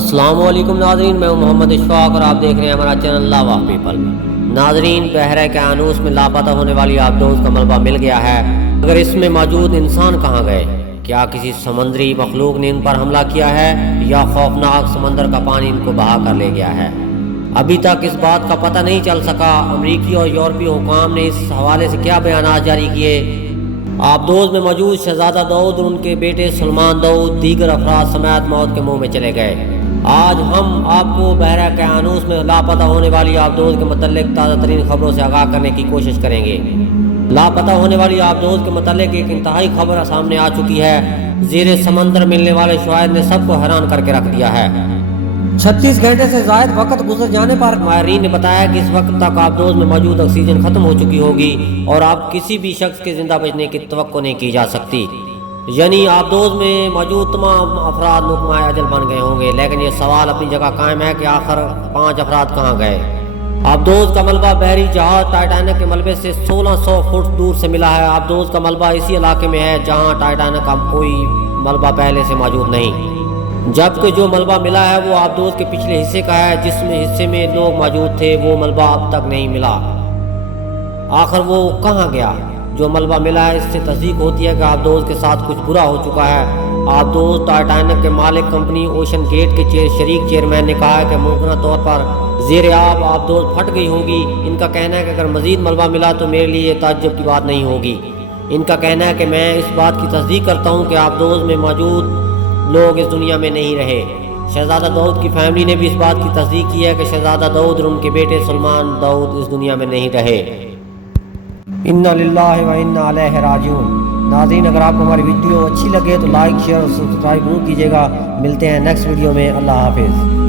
السلام علیکم ناظرین، میں ہوں محمد اشفاق اور آپ دیکھ رہے ہیں ہمارا چینل لاو آف پیپل۔ ناظرین، بحیرہ قیانوس میں لاپتہ ہونے والی آبدوز کا ملبہ مل گیا ہے، مگر اس میں موجود انسان کہاں گئے؟ کیا کسی سمندری مخلوق نے ان پر حملہ کیا ہے یا خوفناک سمندر کا پانی ان کو بہا کر لے گیا ہے؟ ابھی تک اس بات کا پتہ نہیں چل سکا۔ امریکی اور یورپی حکام نے اس حوالے سے کیا بیانات جاری کیے؟ آبدوز میں موجود شہزادہ داؤد اور ان کے بیٹے سلمان داؤد دیگر افراد سمیت موت کے منہ میں چلے گئے۔ آج ہم آپ کو بحیرہ قیانوس میں لاپتہ ہونے والی آبدوز کے متعلق تازہ ترین خبروں سے آگاہ کرنے کی کوشش کریں گے۔ لاپتہ ہونے والی آبدوز کے متعلق ایک انتہائی خبر سامنے آ چکی ہے۔ زیر سمندر ملنے والے شواہد نے سب کو حیران کر کے رکھ دیا ہے۔ 36 گھنٹے سے زائد وقت گزر جانے پر ماہرین نے بتایا کہ اس وقت تک آبدوز میں موجود آکسیجن ختم ہو چکی ہوگی اور اب کسی بھی شخص کے زندہ بچنے کی توقع نہیں کی جا سکتی۔ یعنی آبدوز میں موجود تمام افراد مکمل اجل بن گئے ہوں گے، لیکن یہ سوال اپنی جگہ قائم ہے کہ آخر 5 افراد کہاں گئے؟ آبدوز کا ملبہ بحری جہاز ٹائٹینک کے ملبے سے 1600 فٹ دور سے ملا ہے۔ آبدوز کا ملبہ اسی علاقے میں ہے جہاں ٹائٹینک کا کوئی ملبہ پہلے سے موجود نہیں، جبکہ جو ملبہ ملا ہے وہ آبدوز کے پچھلے حصے کا ہے، جس میں حصے میں لوگ موجود تھے۔ وہ ملبہ اب تک نہیں ملا۔ آخر وہ کہاں گیا؟ جو ملبہ ملا ہے اس سے تصدیق ہوتی ہے کہ آبدوز کے ساتھ کچھ برا ہو چکا ہے۔ آبدوز ٹائٹینک کے مالک کمپنی اوشن گیٹ کے شریک چیئرمین نے کہا ہے کہ ممکنہ طور پر زیر آب آبدوز پھٹ گئی ہوگی۔ ان کا کہنا ہے کہ اگر مزید ملبہ ملا تو میرے لیے یہ تعجب کی بات نہیں ہوگی۔ ان کا کہنا ہے کہ میں اس بات کی تصدیق کرتا ہوں کہ آبدوز میں موجود لوگ اس دنیا میں نہیں رہے۔ شہزادہ داؤد کی فیملی نے بھی اس بات کی تصدیق کی ہے کہ شہزادہ داؤد اور ان کے بیٹے سلمان داؤد اس دنیا میں نہیں رہے۔ انا للہ و انا الیہ راجعون۔ ناظرین، اگر آپ کو ہماری ویڈیو اچھی لگے تو لائک، شیئر اور سبسکرائب ضرور کیجیے گا۔ ملتے ہیں نیکسٹ ویڈیو میں۔ اللہ حافظ۔